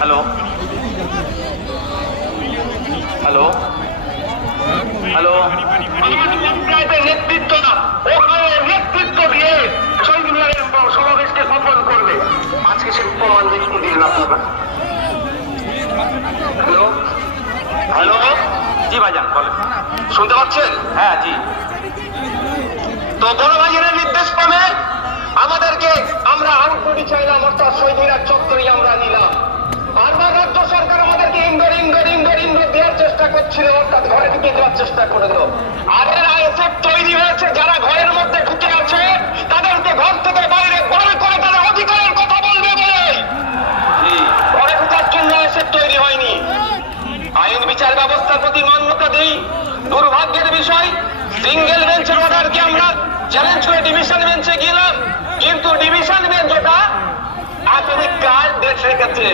Hello hello hello পঞ্চায়েতের নেতৃত্ব ওখানে নেতৃত্ব দিয়ে শহীদ মিনারের সমাবেশকে সফল করবে। আজকে সে প্রমাণ দেখতে দিলেন আপনারা। হ্যালো হ্যালো, জি ভাইজান বলেন, শুনতে পাচ্ছেন? হ্যাঁ জি। তো বড় ভাইয়ের নির্দেশ ক্রমে আমাদেরকে আমরা আউটপুটি চাইলাম, অর্থাৎ শহীদ মিনার চত্বরই আমরা নিলাম। বারবার রাজ্য সরকার আমাদেরকে ইন্ডোর দেওয়ার চেষ্টা করছিল, অর্থাৎ ঘরে ঢুকে দেওয়ার চেষ্টা করে দিল। আর এর আইএসএফ তৈরি হয়েছে, যারা ঘরের মধ্যে ঢুকে আছে তাদেরকে ঘর থেকে বাইরে বার করে তাদের অধিকারের কথা বলবে বলে ঘরে ঢুকার জন্য আইএসএফ তৈরি হয়নি। আইন বিচার ব্যবস্থার প্রতি মান্যতা দেই। দুর্ভাগ্যের বিষয়, সিঙ্গেল বেঞ্চের অর্ডারকে আমরা চ্যালেঞ্জ করে ডিভিশন বেঞ্চে গেলাম, কিন্তু ডিভিশন বেঞ্চ ওটা আধুনিক কাল দেশ রেখেছে।